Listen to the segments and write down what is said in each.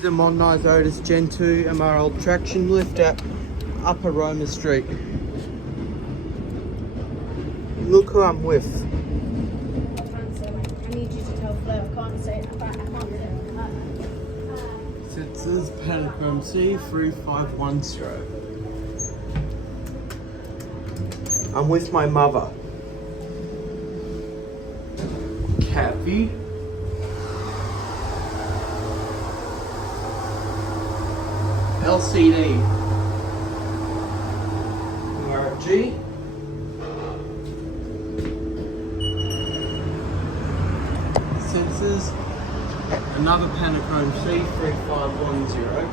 The Modernised Otis Gen 2 MRL Traction lift at Upper Roma Street. Look who I'm with. I can't say, like, I need you to tell Flo. I can't say it. I can't say it. It says Panachrome C351 stroke. I'm with my mother. Kathy. LCD. RG. Sensors. Another Panachrome C3510.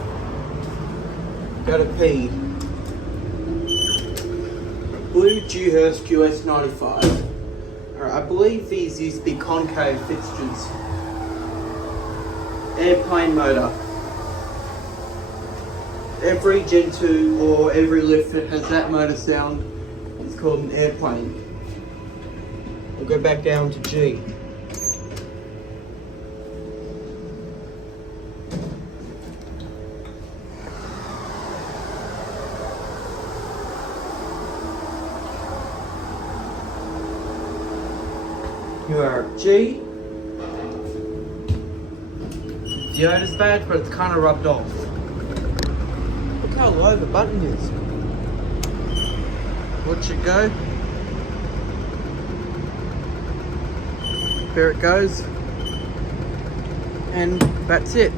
Got a P. Blue Dewhurst US95. Alright, I believe these used to be concave fixtures. Airplane motor. Every Gen 2 or every lift that has that motor sound is called an airplane. We'll go back down to G. You are G. The Otis badge, but it's kind of rubbed off. Look how low the button is. Watch it go. There it goes. And that's it.